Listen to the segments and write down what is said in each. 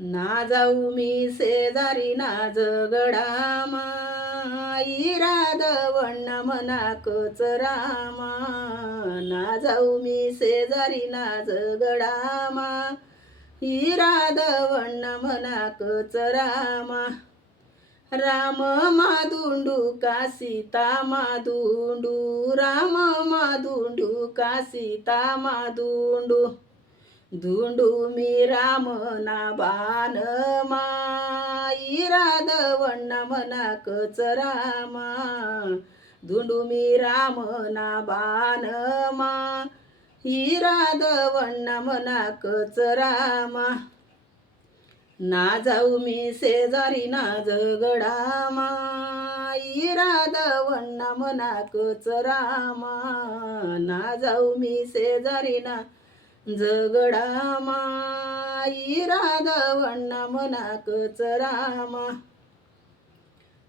ना जाऊ मी शेजारी ना जगडामा इराद वण्ण मना कचरामा ना जाऊ मी शेजारी ना जगडामा इराद वण्ण मना कचरामा राम मादुंडू का सीता मादुंडू राम मादुंडू का सीता मादुंडू धुंडू मी राम ना बाण इराद वण्ण मना कचरामा धुंडू मी राम ना बाण इराद वण्ण मना कचरामा ना जाऊ मी शेजारी ना जगडामा इराद वण्ण मना कचरामा ना जाऊ मी शेजारी ना जगडामा इराद वण्ण मना कचरामा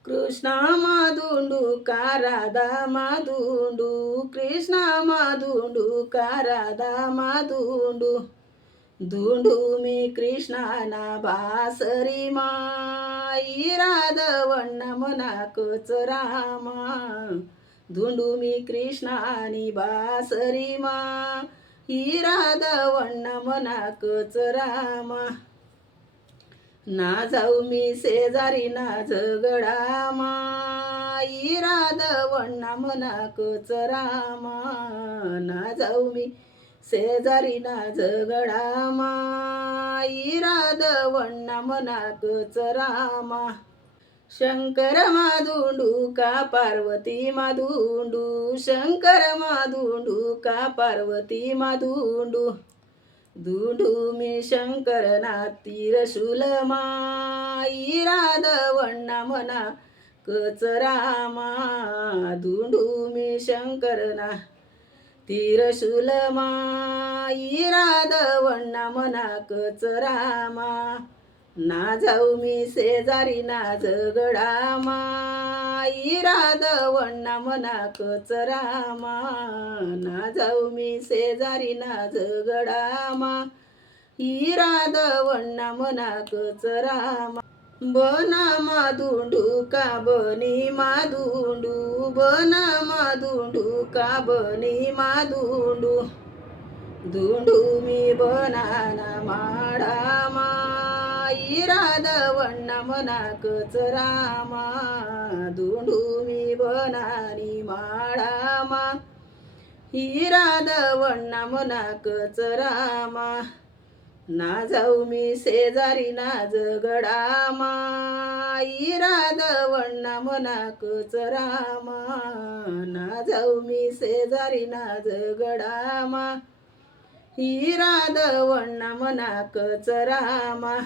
कृष्णा मादुंडू का राधा मादुंडू कृष्णा मादुंडू का राधा मादुंडू धुंडू मी कृष्णा ना बासरी इराद वण्ण मना कचरामा धुंडू मी कृष्णानी बासरी इराद वण्ण मना कचरामा ना जाऊ मी शेजारी ना जगडामा इराद वण्ण मना कचरामा ना जाऊ मी शेजारी ना जगडामा इराद वण्ण मना कचरामा शंकर मादुंडू का पार्वती मादुंडू शंकर मादुंडू का पार्वती मादुंडू धुंडू मी शंकर ना त्रिशूल इराद वण्ण मना कचरामा धुंडू मी शंकर ना त्रिशूल इराद वण्ण मना कचरामा ना जाऊ मी शेजारी ना जगडामा इराद वण्ण मना कचरामा ना जाऊ मी शेजारी ना जगडामा इराद वण्ण मना कचरामा बना मादुंडू का बनी मादुंडू बना मादुंडू का बनी मादुंडू धुंडू मी बनाना माडामा इराद वण्ण मना कचरामा धुंडू मी बनानी माडामा इराद वण्ण मना कचरामा ना जाऊ मी शेजारी ना जगडामा इराद वण्ण मना कचरामा ना जाऊ मी शेजारी ना जगडामा इराद वण्ण मना कचरामा